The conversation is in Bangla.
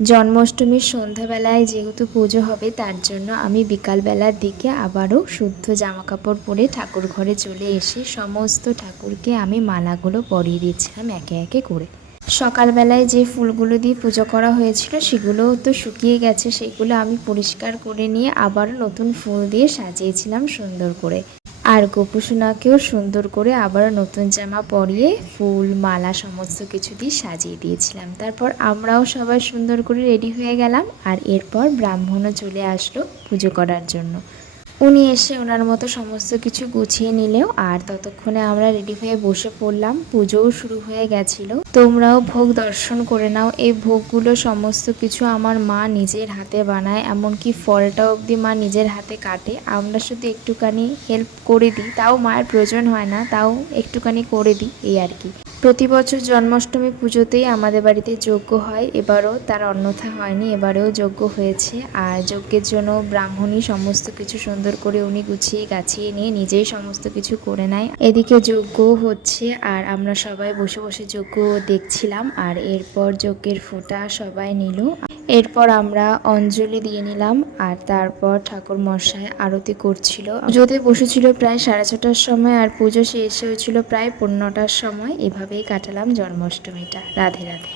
জন্মাষ্টমীর সন্ধ্যাবেলায় যেহেতু পুজো হবে, তার জন্য আমি বিকালবেলার দিকে আবারও শুদ্ধ জামাকাপড় পরে ঠাকুর ঘরে চলে এসে সমস্ত ঠাকুরকে আমি মালাগুলো পরিয়ে দিচ্ছিলাম একে একে করে। সকালবেলায় যে ফুলগুলো দিয়ে পুজো করা হয়েছিল সেগুলোও তো শুকিয়ে গেছে, সেগুলো আমি পরিষ্কার করে নিয়ে আবারও নতুন ফুল দিয়ে সাজিয়েছিলাম সুন্দর করে। আর গোপুসোনাকেও সুন্দর করে আবার নতুন জামা পরিয়ে ফুল মালা সমস্ত কিছু দিয়ে সাজিয়ে দিয়েছিলাম। তারপর আমরাও সবাই সুন্দর করে রেডি হয়ে গেলাম, আর এরপর ব্রাহ্মণও চলে আসলো পুজো করার জন্য। উনি এসে ওনার মতো সমস্ত কিছু গুছিয়ে নিলেও, আর ততক্ষণে আমরা রেডি হয়ে বসে পড়লাম। পুজোও শুরু হয়ে গেছিল। তোমরাও ভোগ দর্শন করে নাও। এই ভোগগুলো সমস্ত কিছু আমার মা নিজের হাতে বানায়, এমনকি ফলটা অবধি মা নিজের হাতে কাটে। আমরা শুধু একটুখানি হেল্প করে দিই, তাও মায়ের প্রয়োজন হয় না, তাও একটুখানি করে দিই, এই আর কি। প্রতি বছর জন্মাষ্টমী পুজোতেই আমাদের বাড়িতে যজ্ঞ হয়, এবারও তার অন্যথা হয়নি, এবারেও যজ্ঞ হয়েছে। আর যজ্ঞের জন্য ব্রাহ্মণই সমস্ত কিছু সুন্দর করে উনি গুছিয়ে গাছিয়ে নিয়ে নিজেই সমস্ত কিছু করে নেয়। এদিকে যজ্ঞও হচ্ছে আর আমরা সবাই বসে বসে যজ্ঞ দেখছিলাম। আর এরপর যজ্ঞের ফোঁটা সবাই নিল। এরপর আমরা অঞ্জলি দিয়ে নিলাম, আর তারপর ঠাকুর মশাই আরতি করছিল। পুজোতে বসেছিল প্রায় 6:30টার সময়, আর পুজো শেষ হয়েছিল প্রায় 9টার সময়। এভাবেই কাটালাম জন্মাষ্টমীটা। রাধে রাধে।